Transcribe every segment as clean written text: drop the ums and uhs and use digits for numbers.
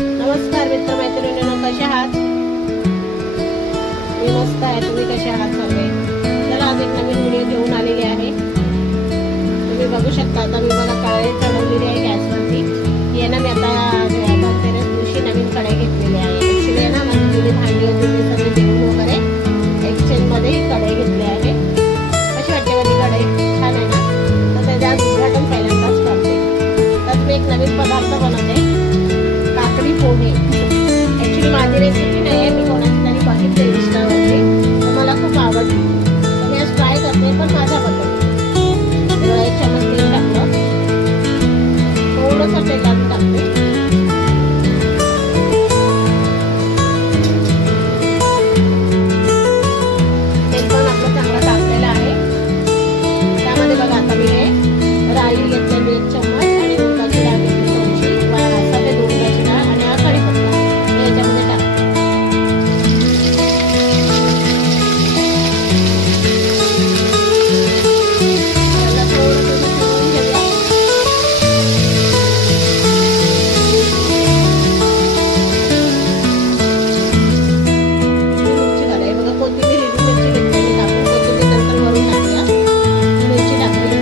नमस्कार मित्र मैत्रिणींनो, कशा आहात? मी मस्त आहे. तुम्ही कशा आहात सगळे? चला आज एक नवीन व्हिडिओ घेऊन आलेली आहे. तुम्ही बघू शकता. आता मी बघा कढई चढवलेली आहे गॅसवरती. हे ना मी आता धनतेरस दिवशी नवीन कढई घेतलेली आहे. ॲक्च्युली ना माझी जुनी भांडी होती ती सगळी देऊन वगैरे एक्सचेंजमध्ये ही कढई घेतली आहे. कशी वाटते माझी कढई? छान आहे ना? तर त्याचे आज उद्घाटन पहिल्यांदाच करते. तर मी एक नवीन पदार्थ बनवते, काकडी पोहे. ॲक्च्युली माझी रेसिपी नाही आहे, मी कोणाची तरी बघितली इंस्टावरती, तर मला खूप आवडली. तर मी आज ट्राय करते, पण माझ्या पद्धतीने. एक चमच तेल टाकलं, थोडंसं तेल टाकते. तेल पण आपलं चांगलं टाकलेलं आहे. त्यामध्ये बघा आता मी हे राई घेतलेली 1 चम्मच आणि उडदाची डाळ घेतली थोडीशी, सफेद उडदाची डाळ आणि कढीपत्ता हे याच्यामध्ये टाकते. याला थोडंसं शिजवून घेऊया. मिरची घालाय बघा, कोथिंबीर हिरवी मिरची घेतलेली कापून, कोथिंबीर नंतर वरून टाकूया. मिरची टाकली.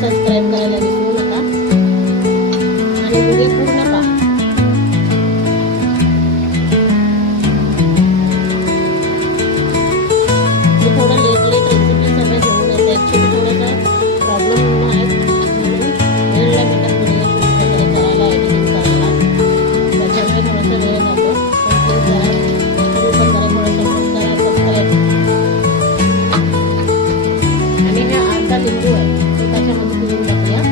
सबस्क्राइब करायला विसरू नका आणि व्हिडिओ पूर्ण पहा. मी थोडं लेट रेसिपी सगळं घेऊन येते. ॲक्च्युली थोडासा प्रॉब्लेम आहे म्हणून वेळ लागतात व्हिडिओ शूट वगैरे करायला, एडिटिंग करायला. त्याच्यामुळे थोडासा वेळ जातो. पण प्लीज जरा तुम्ही पण जरा थोडं सपोर्ट करा, सबस्क्राईब. आणि हा अर्धा लिंबू आहे तो त्याच्यामध्ये पिळून टाकूया.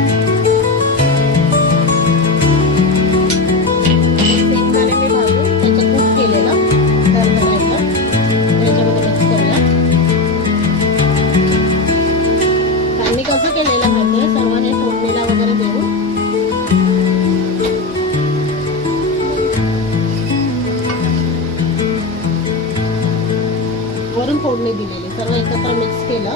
शेंगदाणे मी भाजून त्याचं कूट केलेलं तर करायचं त्याच्यामध्ये मिक्स करूया. त्यांनी कसं केलेलं माहितीये, सर्वांनी फोडणीला वगैरे देऊन वरून फोडणी दिलेली, सर्व एकत्र मिक्स केलं.